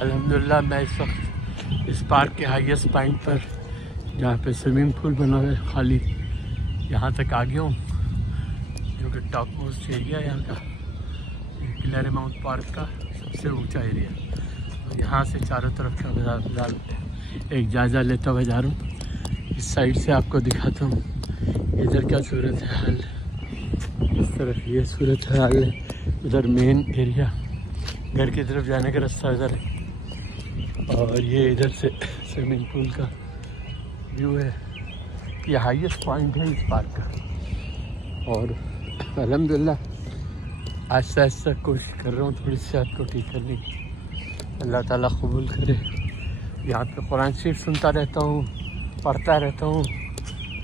الحمدللہ میں اس وقت اس پارک کے ہائیسٹ پوائنٹ پر جہاں پہ سوئمنگ پول بنا ہوا ہے خالی یہاں تک آ گیا ہوں، جو کہ ٹاپ موسٹ ایریا ہے یہاں کا، کلیری ماؤنٹ پارک کا سب سے اونچا ایریا۔ یہاں سے چاروں طرف کا ایک جائزہ لیتا ہوا جا رہا ہوں۔ اس سائڈ سے آپ کو دکھاتا ہوں ادھر کیا صورت حال، اس طرف یہ صورت حال ہے، ادھر مین ایریا گھر کی طرف جانے کا راستہ ادھر ہے، اور یہ ادھر سے سوئمنگ پول کا ویو ہے۔ یہ ہائیسٹ پوائنٹ ہے اس پارک کا، اور الحمدللہ آہستہ آہستہ کوشش کر رہا ہوں تھوڑی صحت کو ٹھیک کرنے کی، اللہ تعالیٰ قبول کرے۔ یہاں پہ قرآن شریف سنتا رہتا ہوں، پڑھتا رہتا ہوں،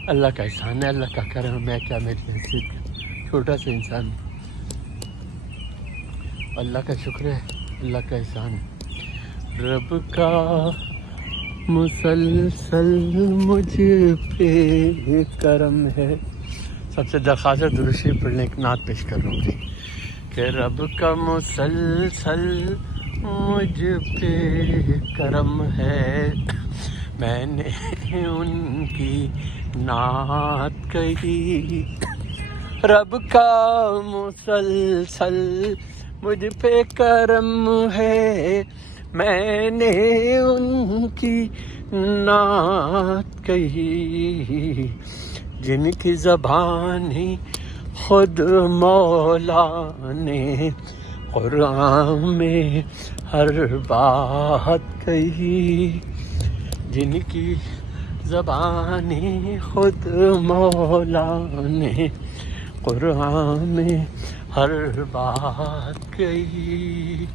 اللہ کا احسان ہے، اللہ کا کرم، میں کیا میری حیثیت کا چھوٹا سا انسان ہوں، اللہ کا شکر ہے، اللہ کا احسان ہے۔ رب کا مسلسل مجھ پہ کرم ہے۔ سب سے درخواست ہے درود شریف پڑھنے کی نعت پیش کر رہا ہوں جی، کہ رب کا مسلسل مجھ پہ کرم ہے، میں نے ان کی نعت کہی۔ رب کا مسلسل مجھ پہ کرم ہے، میں نے ان کی نعت کہی، جن کی زبانی خود مولا نے قرآن میں ہر بات کہی، جن کی زبانی خود مولا نے قرآن میں ہر بات کہی۔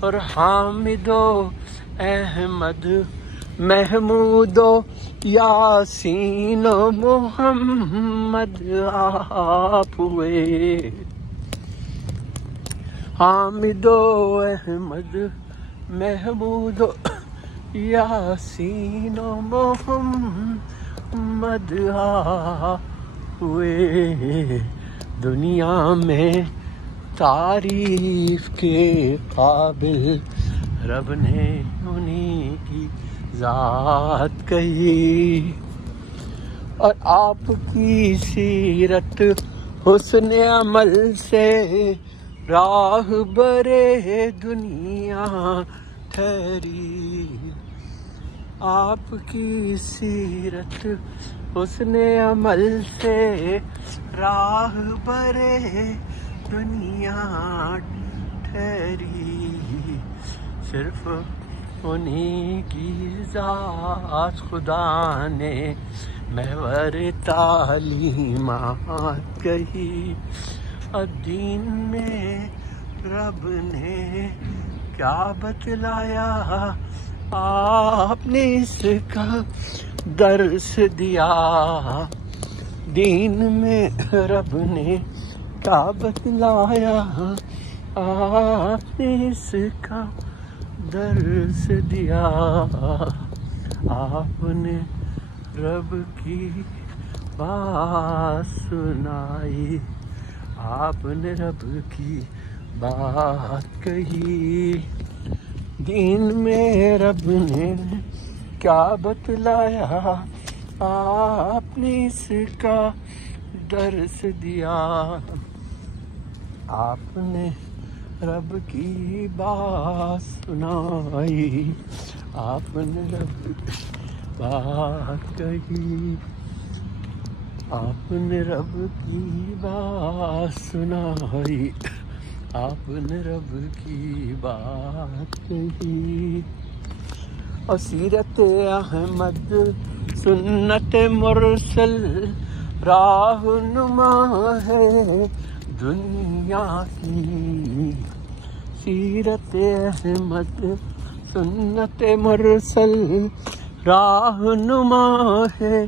اور حامد و احمد محمود و یاسین و محمد آپ ہوئے، حامد و احمد محمود و یاسین و محمد آپ ہوئے، دنیا میں تعریف کے قابل رب نے انہی کی ذات کہی۔ اور آپ کی سیرت حسن عمل سے راہ برے دنیا ٹھہری، آپ کی سیرت حسن عمل سے راہ برے دنیا ٹھہری، صرف انہی کی ذات خدا نے محور تعلیمات کہی۔ اور دین میں رب نے کیا بتلایا، آپ نے اس کا درس دیا، دین میں رب نے کیا بتلایا، آپ نے اس کا درس دیا، آپ نے رب کی بات سنائی، آپ نے رب کی بات کہی، دین میں رب نے کیا بتلایا، آپ نے اس کا درس دیا، آپ نے رب کی بات سنائی، آپ نے رب کی بات کہی، آپ نے رب کی بات سنائی، آپ نے رب کی بات کہی۔ اور سیرت احمد سنت مرسل راہ نما ہے دنیا کی، سیرت احمد سنت مرسل راہ نما ہے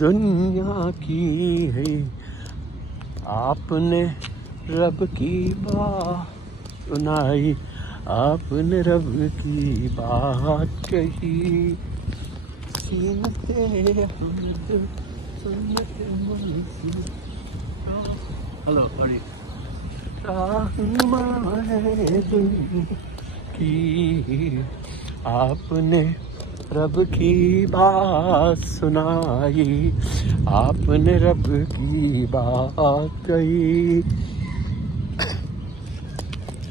دنیا کی ہے، آپ نے رب کی بات سنائی، آپ نے رب کی بات کہی، سیرت احمد سنت مرسل ہلو بڑی رہنما ہے دنیا کی، آپ نے رب کی بات سنائی، آپ نے رب کی بات کہی،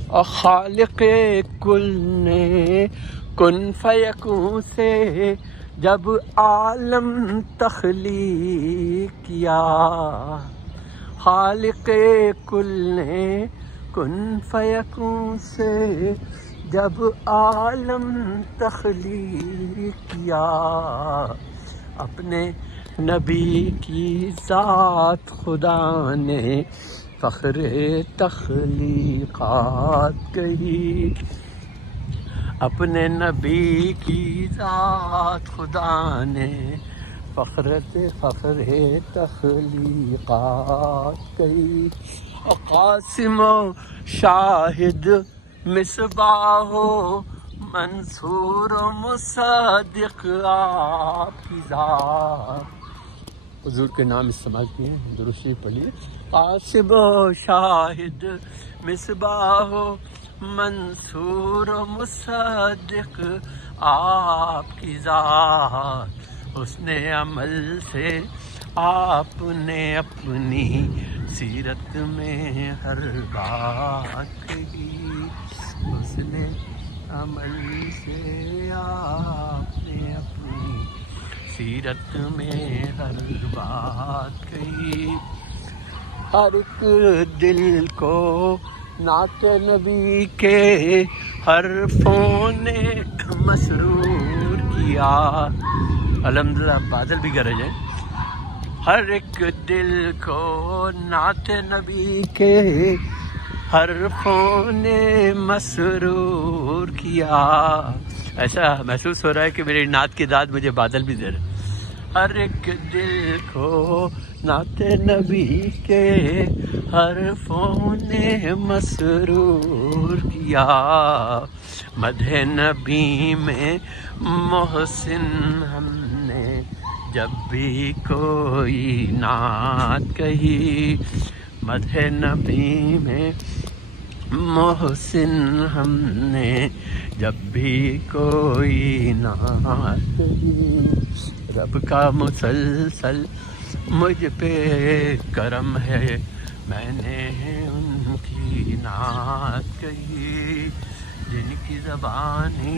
اور خالق کل نے کن فیکون سے جب عالم تخلیق کیا، خالق کل نے کن فیکون سے جب عالم تخلیق کیا، اپنے نبی کی ذات خدا نے فخر تخلیقات کہی، اپنے نبی کی ذات خدا نے فخر تخلیقات کہی، اور قاسم و شاہد مصباح و منصور و مصدق آپ کی ذات، حضور کے نام استعمال کیے ہیں، درود شریف پڑھیے، قاسم و شاہد مصباح و منصور و مصدق آپ کی ذات، اس نے عمل سے آپ نے اپنی سیرت میں ہر بات کہی، اس نے عمل سے آپ نے اپنی سیرت میں ہر بات کہی، ہر ایک دل کو نعت نبی کے حرفوں نے مسرور کیا، الحمدللہ بادل بھی گرج ہیں، ہر ایک دل کو نعت نبی کے حرفوں نے مسرور کیا، ایسا محسوس ہو رہا ہے کہ میری نعت کی داد مجھے بادل بھی دے رہے، ہر ایک دل کو نعت نبی کے حرفوں نے مسرور کیا، مدح نبی میں محسن ہم نے جب بھی کوئی نعت کہی، مدح نبی میں محسن ہم نے جب بھی کوئی نعت کہی، رب کا مسلسل مجھ پہ کرم ہے، میں نے ان کی نعت کہی، جن کی زبانی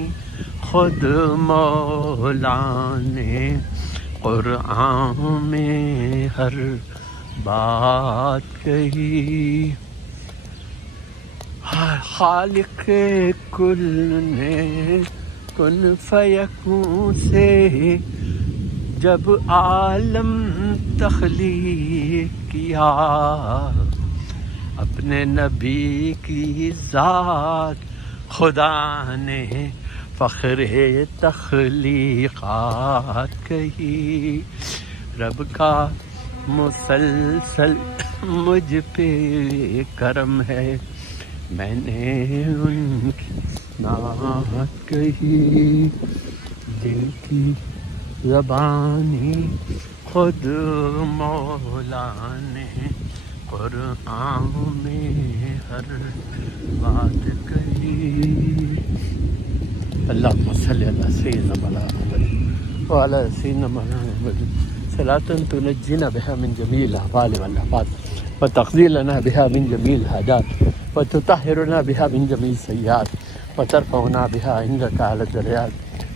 خود مولا نے قرآن میں ہر بات کہی، خالق کل نے کن فیکون سے جب عالم تخلیق کیا، اپنے نبی کی ذات خدا نے فخر تخلیقات کہی، رب کا مسلسل مجھ پہ کرم ہے، میں نے ان کی نعت کہی، جن کی زبانی خود مولا نے قرآن میں ہر بات کہی، اللہم صلی علی سیدنا محمد وعلی سیدنا محمد صلاۃ تنجینا بها من جمیع الاحوال والآفات وتقضی لنا بها من جمیع الحاجات وتطہرنا بها من جمیع السیئات وترفعنا بها عندك على الدرجات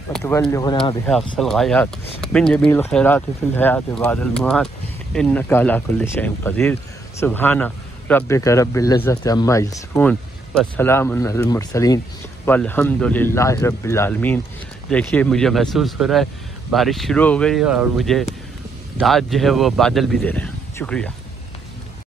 وتبلغنا بها أقصى الغايات من جميع الخيرات في الحياة بعد الممات إنك على كل شيء قدير، سبحان ربك رب العزة عما يصفون والسلام على المرسلين والحمد للہ رب العالمین۔ دیکھیے مجھے محسوس ہو رہا ہے بارش شروع ہو گئی اور مجھے داد جو ہے وہ بادل بھی دے رہے ہیں، شکریہ۔